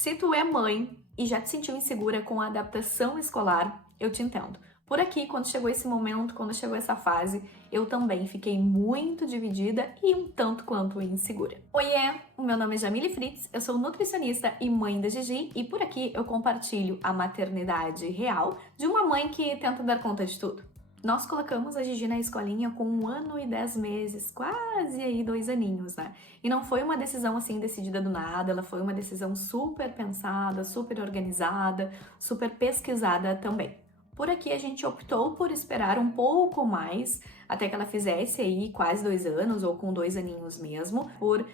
Se tu é mãe e já te sentiu insegura com a adaptação escolar, eu te entendo. Por aqui, quando chegou esse momento, quando chegou essa fase, eu também fiquei muito dividida e um tanto quanto insegura. Oiê, o meu nome é Jamile Fritz, eu sou nutricionista e mãe da Gigi e por aqui eu compartilho a maternidade real de uma mãe que tenta dar conta de tudo. Nós colocamos a Gigi na escolinha com 1 ano e 10 meses, quase aí 2 aninhos, né? E não foi uma decisão assim decidida do nada, ela foi uma decisão super pensada, super organizada, super pesquisada também. Por aqui a gente optou por esperar um pouco mais até que ela fizesse aí quase 2 anos ou com 2 aninhos mesmo, por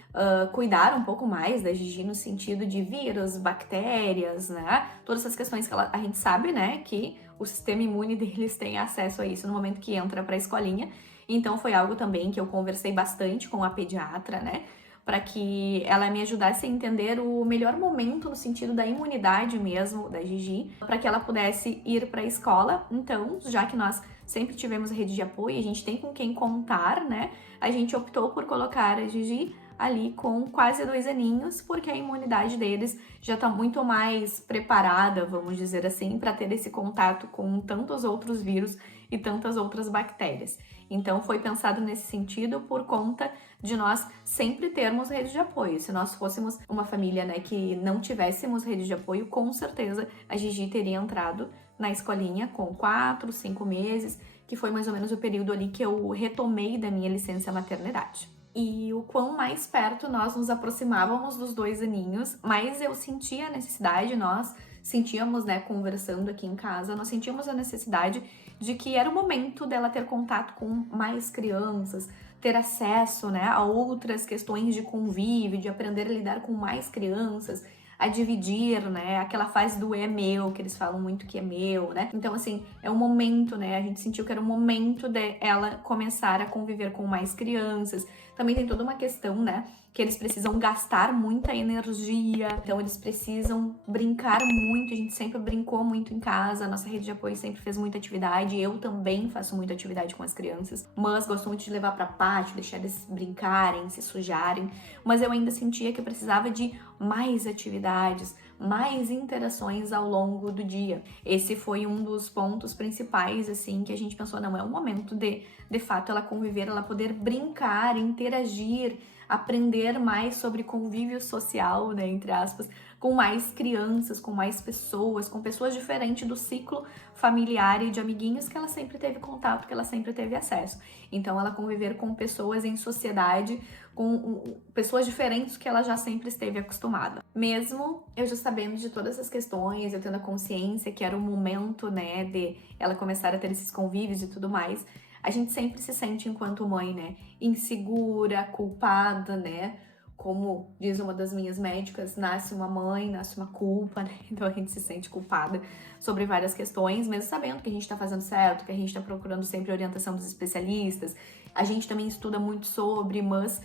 cuidar um pouco mais da Gigi no sentido de vírus, bactérias, né? Todas essas questões que a gente sabe, né, que o sistema imune deles tem acesso a isso no momento que entra para a escolinha. Então foi algo também que eu conversei bastante com a pediatra, né? Para que ela me ajudasse a entender o melhor momento no sentido da imunidade mesmo da Gigi, para que ela pudesse ir para a escola. Então, já que nós sempre tivemos rede de apoio, a gente tem com quem contar, né? A gente optou por colocar a Gigi ali com quase 2 aninhos, porque a imunidade deles já está muito mais preparada, vamos dizer assim, para ter esse contato com tantos outros vírus e tantas outras bactérias. Então foi pensado nesse sentido por conta de nós sempre termos rede de apoio. Se nós fôssemos uma família, né, que não tivéssemos rede de apoio, com certeza a Gigi teria entrado na escolinha com 4, 5 meses, que foi mais ou menos o período ali que eu retomei da minha licença maternidade. E o quão mais perto nós nos aproximávamos dos 2 aninhos, mais eu sentia a necessidade, nós sentíamos, né, conversando aqui em casa, nós sentíamos a necessidade de que era o momento dela ter contato com mais crianças, ter acesso, né, a outras questões de convívio, de aprender a lidar com mais crianças, a dividir, né, aquela fase do é meu, que eles falam muito que é meu, né? Então, assim, é um momento, né, a gente sentiu que era o momento de ela começar a conviver com mais crianças. Também tem toda uma questão, né, que eles precisam gastar muita energia, então eles precisam brincar muito, a gente sempre brincou muito em casa, a nossa rede de apoio sempre fez muita atividade, eu também faço muita atividade com as crianças, mas gosto muito de levar pra pátio, deixar eles brincarem, se sujarem, mas eu ainda sentia que eu precisava de mais atividades, mais interações ao longo do dia. Esse foi um dos pontos principais, assim, que a gente pensou, não, é o momento de fato, ela conviver, ela poder brincar, interagir, aprender mais sobre convívio social, né, entre aspas, com mais crianças, com mais pessoas, com pessoas diferentes do ciclo familiar e de amiguinhos que ela sempre teve contato, que ela sempre teve acesso. Então, ela conviver com pessoas em sociedade, com pessoas diferentes que ela já sempre esteve acostumada. Mesmo eu já sabendo de todas essas questões, eu tendo a consciência que era o momento, né, de ela começar a ter esses convívios e tudo mais, a gente sempre se sente, enquanto mãe, né, insegura, culpada, né? Como diz uma das minhas médicas, nasce uma mãe, nasce uma culpa, né? Então a gente se sente culpada sobre várias questões, mesmo sabendo que a gente tá fazendo certo, que a gente tá procurando sempre a orientação dos especialistas. A gente também estuda muito sobre, mas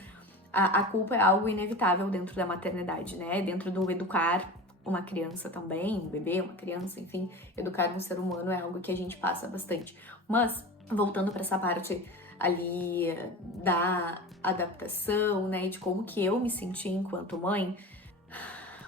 a culpa é algo inevitável dentro da maternidade, né? Dentro do educar uma criança também, um bebê, uma criança, enfim, educar um ser humano é algo que a gente passa bastante. Mas voltando para essa parte ali da adaptação, né, e de como que eu me senti enquanto mãe,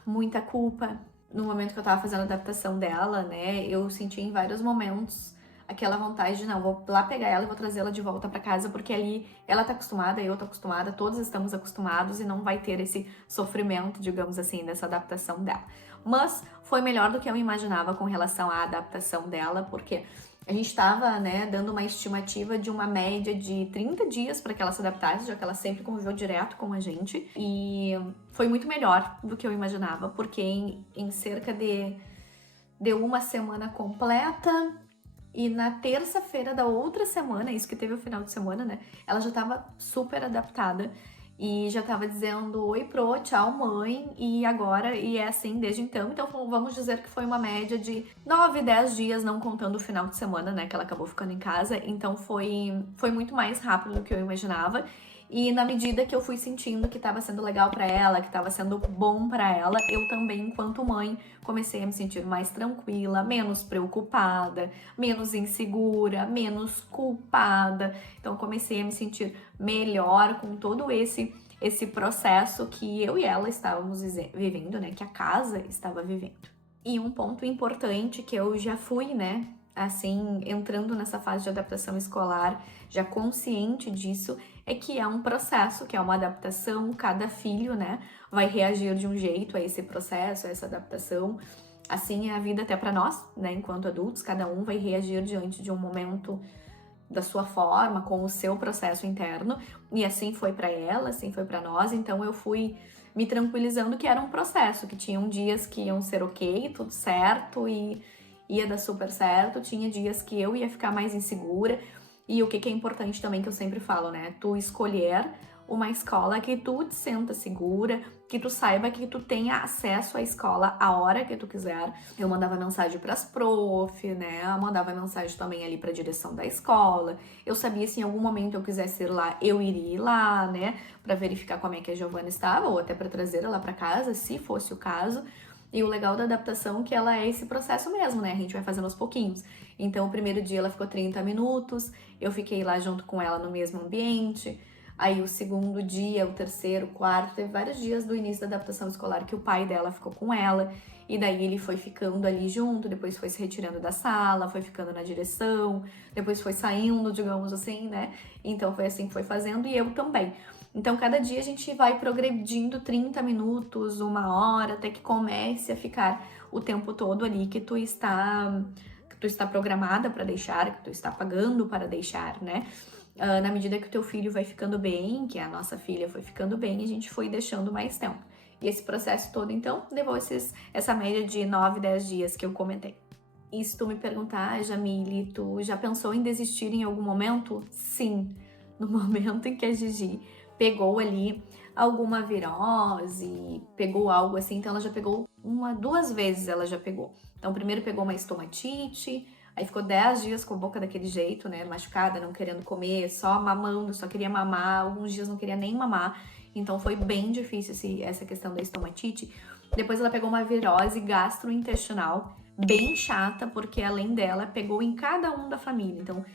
muita culpa. No momento que eu tava fazendo a adaptação dela, né, eu senti em vários momentos aquela vontade de, não, vou lá pegar ela e vou trazê-la de volta para casa, porque ali ela tá acostumada, eu tô acostumada, todos estamos acostumados e não vai ter esse sofrimento, digamos assim, dessa adaptação dela. Mas foi melhor do que eu imaginava com relação à adaptação dela, porque a gente estava, né, dando uma estimativa de uma média de 30 dias para que ela se adaptasse, já que ela sempre conviveu direto com a gente. E foi muito melhor do que eu imaginava, porque em cerca de 1 semana completa, e na terça-feira da outra semana, isso que teve o final de semana, né, ela já estava super adaptada. E já tava dizendo oi pro, tchau mãe, e agora, e é assim desde então. Então vamos dizer que foi uma média de 9, 10 dias, não contando o final de semana, né, que ela acabou ficando em casa. Então foi muito mais rápido do que eu imaginava. E na medida que eu fui sentindo que tava sendo legal pra ela, que tava sendo bom pra ela, eu também, enquanto mãe, comecei a me sentir mais tranquila, menos preocupada, menos insegura, menos culpada. Então comecei a me sentir melhor com todo esse esse processo que eu e ela estávamos vivendo, né, que a casa estava vivendo. E um ponto importante que eu já fui, né, assim, entrando nessa fase de adaptação escolar, já consciente disso, é que é um processo, que é uma adaptação, cada filho, né, vai reagir de um jeito a esse processo, a essa adaptação. Assim é a vida até para nós, né, enquanto adultos, cada um vai reagir diante de um momento da sua forma, com o seu processo interno, e assim foi para ela, assim foi para nós. Então eu fui me tranquilizando que era um processo, que tinham dias que iam ser ok, tudo certo e ia dar super certo, tinha dias que eu ia ficar mais insegura. E o que é importante também, que eu sempre falo, né, tu escolher uma escola que tu te senta segura, que tu saiba que tu tenha acesso à escola a hora que tu quiser. Eu mandava mensagem pras prof, né? Eu mandava mensagem também ali pra direção da escola. Eu sabia se em algum momento eu quisesse ir lá, eu iria ir lá, né? Pra verificar como é que a Giovana estava, ou até pra trazer ela pra casa, se fosse o caso. E o legal da adaptação é que ela é esse processo mesmo, né? A gente vai fazendo aos pouquinhos. Então, o primeiro dia ela ficou 30 minutos, eu fiquei lá junto com ela no mesmo ambiente. Aí o segundo dia, o terceiro, o quarto, teve vários dias do início da adaptação escolar que o pai dela ficou com ela, e daí ele foi ficando ali junto, depois foi se retirando da sala, foi ficando na direção, depois foi saindo, digamos assim, né? Então foi assim que foi fazendo, e eu também. Então cada dia a gente vai progredindo 30 minutos, 1 hora, até que comece a ficar o tempo todo ali que tu está programada para deixar, que tu está pagando para deixar, né? Na medida que o teu filho vai ficando bem, que a nossa filha foi ficando bem, a gente foi deixando mais tempo. E esse processo todo, então, levou essa média de 9, 10 dias que eu comentei. E se tu me perguntar, Jamile, tu já pensou em desistir em algum momento? Sim, no momento em que a Gigi pegou ali alguma virose, pegou algo assim, então ela já pegou 2 vezes ela já pegou. Então primeiro pegou uma estomatite, aí ficou 10 dias com a boca daquele jeito, né, machucada, não querendo comer, só mamando, só queria mamar, alguns dias não queria nem mamar, então foi bem difícil essa questão da estomatite. Depois ela pegou uma virose gastrointestinal, bem chata, porque além dela, pegou em cada um da família, então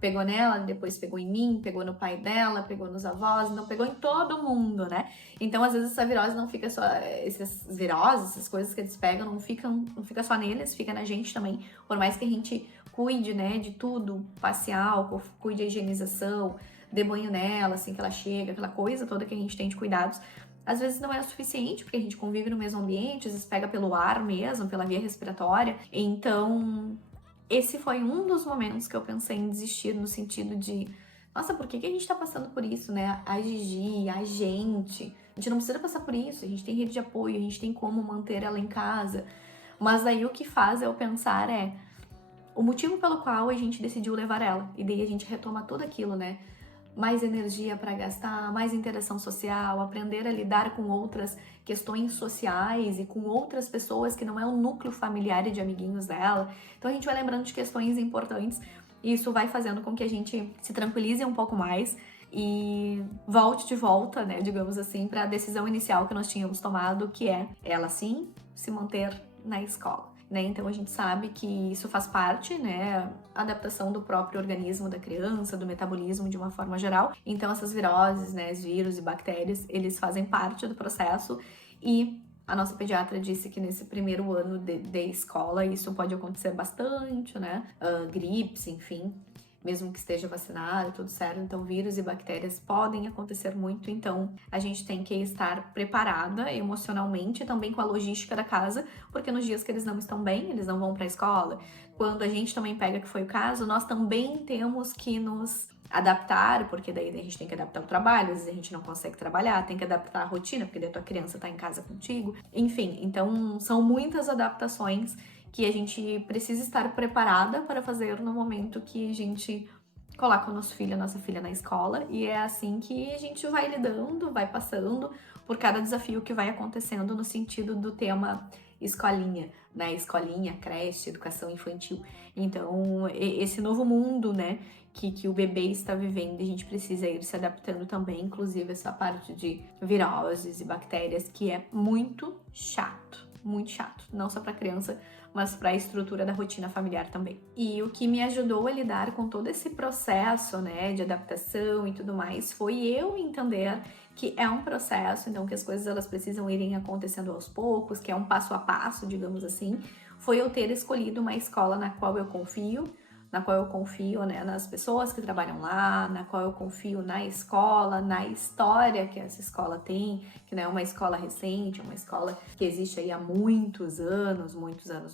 pegou nela, depois pegou em mim, pegou no pai dela, pegou nos avós, então pegou em todo mundo, né? Então, às vezes, essa virose não fica só... Essas viroses, essas coisas que eles pegam, não fica só neles, fica na gente também. Por mais que a gente cuide, né, de tudo, passe álcool, cuide da higienização, dê banho nela, assim que ela chega, aquela coisa toda que a gente tem de cuidados, às vezes não é o suficiente, porque a gente convive no mesmo ambiente, às vezes pega pelo ar mesmo, pela via respiratória. Então, esse foi um dos momentos que eu pensei em desistir, no sentido de, nossa, por que a gente tá passando por isso, né? A Gigi, a gente não precisa passar por isso, a gente tem rede de apoio, a gente tem como manter ela em casa. Mas aí o que faz eu pensar é o motivo pelo qual a gente decidiu levar ela. E daí a gente retoma tudo aquilo, né? Mais energia para gastar, mais interação social, aprender a lidar com outras questões sociais e com outras pessoas que não é o núcleo familiar e de amiguinhos dela. Então a gente vai lembrando de questões importantes e isso vai fazendo com que a gente se tranquilize um pouco mais e volte de volta, né, digamos assim, para a decisão inicial que nós tínhamos tomado, que é ela sim se manter na escola. Né? Então a gente sabe que isso faz parte, né, a adaptação do próprio organismo da criança, do metabolismo de uma forma geral. Então essas viroses, né, os vírus e bactérias, eles fazem parte do processo e a nossa pediatra disse que nesse primeiro ano de escola isso pode acontecer bastante, né, gripes, enfim, mesmo que esteja vacinado, tudo certo. Então, vírus e bactérias podem acontecer muito. Então, a gente tem que estar preparada emocionalmente, também com a logística da casa, porque nos dias que eles não estão bem, eles não vão para a escola. Quando a gente também pega, que foi o caso, nós também temos que nos adaptar, porque daí a gente tem que adaptar o trabalho, às vezes a gente não consegue trabalhar, tem que adaptar a rotina, porque daí a tua criança tá em casa contigo. Enfim, então são muitas adaptações que a gente precisa estar preparada para fazer no momento que a gente coloca o nosso filho, a nossa filha na escola, e é assim que a gente vai lidando, vai passando por cada desafio que vai acontecendo no sentido do tema escolinha, né? Escolinha, creche, educação infantil. Então, esse novo mundo, né, que o bebê está vivendo, a gente precisa ir se adaptando também, inclusive essa parte de viroses e bactérias, que é muito chato. muito chato, não só para criança, mas para a estrutura da rotina familiar também. E o que me ajudou a lidar com todo esse processo, né, de adaptação e tudo mais, foi eu entender que é um processo, então que as coisas elas precisam irem acontecendo aos poucos, que é um passo a passo, digamos assim. Foi eu ter escolhido uma escola na qual eu confio, né, nas pessoas que trabalham lá, na qual eu confio na escola, na história que essa escola tem, que não é uma escola recente, é uma escola que existe aí há muitos anos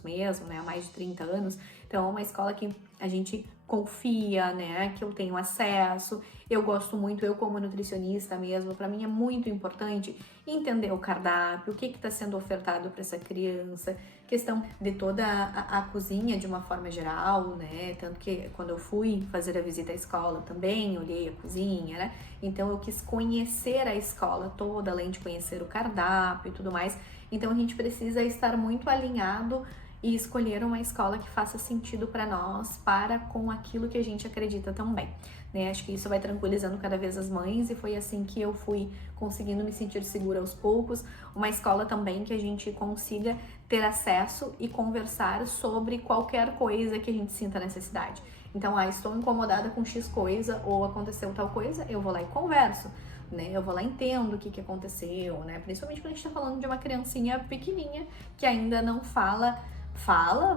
mesmo, né, há mais de 30 anos. Então é uma escola que a gente confia, né, que eu tenho acesso. Eu gosto muito, eu como nutricionista mesmo, para mim é muito importante entender o cardápio, o que está sendo ofertado para essa criança, questão de toda a cozinha de uma forma geral, né? Tanto que quando eu fui fazer a visita à escola também olhei a cozinha, né? Então eu quis conhecer a escola toda, além de conhecer o cardápio e tudo mais. Então a gente precisa estar muito alinhado e escolher uma escola que faça sentido para nós, para com aquilo que a gente acredita também, né? Acho que isso vai tranquilizando cada vez as mães e foi assim que eu fui conseguindo me sentir segura aos poucos. Uma escola também que a gente consiga ter acesso e conversar sobre qualquer coisa que a gente sinta necessidade. Então, estou incomodada com X coisa ou aconteceu tal coisa, eu vou lá e converso, né? Eu vou lá e entendo o que aconteceu, né? Principalmente quando a gente tá falando de uma criancinha pequenininha que ainda não fala,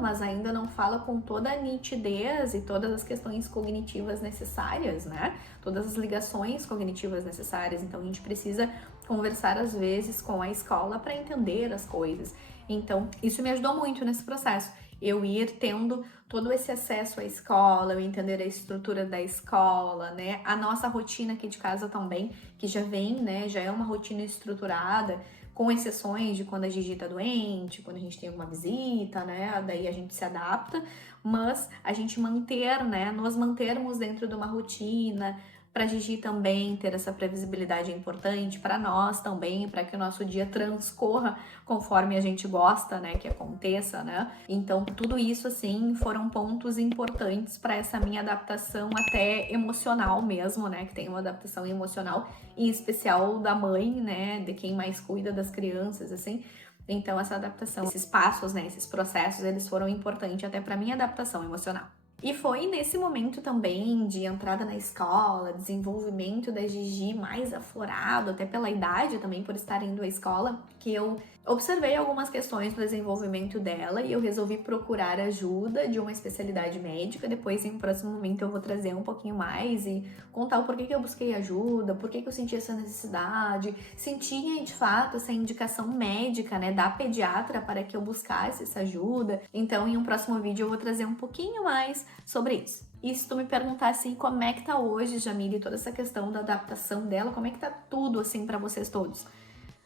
mas ainda não fala com toda a nitidez e todas as questões cognitivas necessárias, né? Todas as ligações cognitivas necessárias. Então, a gente precisa conversar às vezes com a escola para entender as coisas. Então, isso me ajudou muito nesse processo. Eu ir tendo todo esse acesso à escola, eu entender a estrutura da escola, né? A nossa rotina aqui de casa também, que já vem, né? Já é uma rotina estruturada, com exceções de quando a Gigi tá doente, quando a gente tem alguma visita, né? Daí a gente se adapta, mas a gente manter, né? Nós mantermos dentro de uma rotina, para a Gigi também ter essa previsibilidade é importante, para nós também, para que o nosso dia transcorra conforme a gente gosta, né, que aconteça, né? Então, tudo isso, assim, foram pontos importantes para essa minha adaptação até emocional mesmo, né, que tem uma adaptação emocional, em especial da mãe, né, de quem mais cuida das crianças, assim. Então, essa adaptação, esses passos, né, esses processos, eles foram importantes até para minha adaptação emocional. E foi nesse momento também de entrada na escola, desenvolvimento da Gigi mais aflorado, até pela idade também, por estar indo à escola, que eu observei algumas questões do desenvolvimento dela e eu resolvi procurar ajuda de uma especialidade médica. Depois, em um próximo momento, eu vou trazer um pouquinho mais e contar o porquê que eu busquei ajuda, porquê que eu senti essa necessidade, se tinha de fato essa indicação médica, né, da pediatra para que eu buscasse essa ajuda. Então, em um próximo vídeo, eu vou trazer um pouquinho mais sobre isso. E se tu me perguntar assim, como é que tá hoje, Jamile, toda essa questão da adaptação dela, como é que tá tudo assim para vocês todos?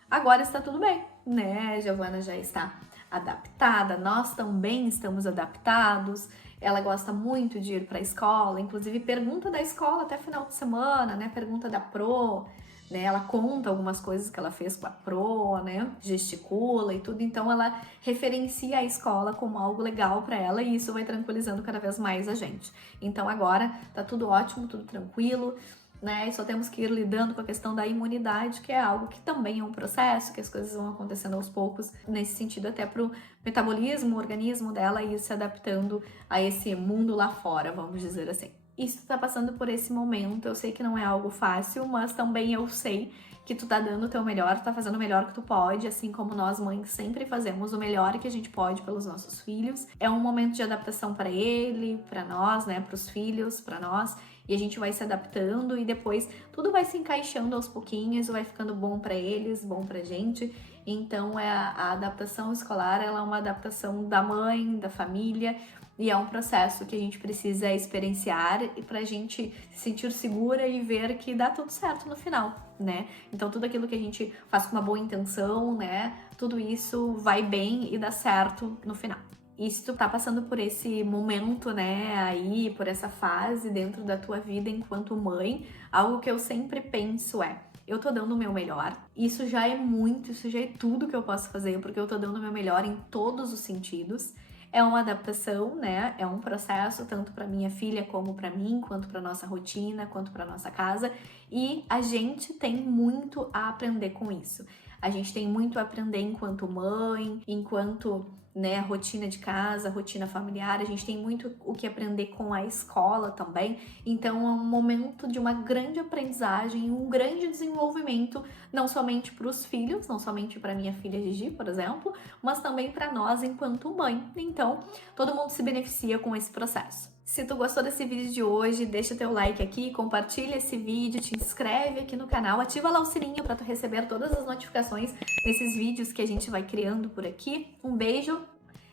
Agora está tudo bem, né? Giovana já está adaptada, nós também estamos adaptados. Ela gosta muito de ir para a escola, inclusive pergunta da escola até final de semana, né? Pergunta da Pro, né? Ela conta algumas coisas que ela fez com a Pro, né? Gesticula e tudo, então ela referencia a escola como algo legal para ela e isso vai tranquilizando cada vez mais a gente. Então agora tá tudo ótimo, tudo tranquilo, né? E só temos que ir lidando com a questão da imunidade, que é algo que também é um processo, que as coisas vão acontecendo aos poucos, nesse sentido até pro metabolismo, o organismo dela ir se adaptando a esse mundo lá fora, vamos dizer assim. E se tu tá passando por esse momento, eu sei que não é algo fácil, mas também eu sei que tu tá dando o teu melhor, tu tá fazendo o melhor que tu pode, assim como nós mães sempre fazemos o melhor que a gente pode pelos nossos filhos. É um momento de adaptação para ele, para nós, né, pros filhos, para nós, e a gente vai se adaptando e depois tudo vai se encaixando aos pouquinhos, vai ficando bom para eles, bom pra gente. Então a adaptação escolar, ela é uma adaptação da mãe, da família, e é um processo que a gente precisa experienciar e pra gente se sentir segura e ver que dá tudo certo no final, né? Então tudo aquilo que a gente faz com uma boa intenção, né? Tudo isso vai bem e dá certo no final. E se tu tá passando por esse momento, né, aí, por essa fase dentro da tua vida enquanto mãe, algo que eu sempre penso é: eu tô dando o meu melhor, isso já é muito, isso já é tudo que eu posso fazer, porque eu tô dando o meu melhor em todos os sentidos. É uma adaptação, né? É um processo tanto para minha filha como para mim, quanto para nossa rotina, quanto para nossa casa, e a gente tem muito a aprender com isso. A gente tem muito a aprender enquanto mãe, enquanto, né, rotina de casa, rotina familiar. A gente tem muito o que aprender com a escola também. Então é um momento de uma grande aprendizagem, um grande desenvolvimento, não somente para os filhos, não somente para minha filha Gigi, por exemplo, mas também para nós enquanto mãe. Então, todo mundo se beneficia com esse processo. Se tu gostou desse vídeo de hoje, deixa teu like aqui, compartilha esse vídeo, te inscreve aqui no canal, ativa lá o sininho para tu receber todas as notificações desses vídeos que a gente vai criando por aqui. Um beijo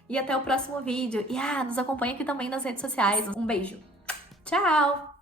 e até o próximo vídeo. E nos acompanha aqui também nas redes sociais. Um beijo. Tchau!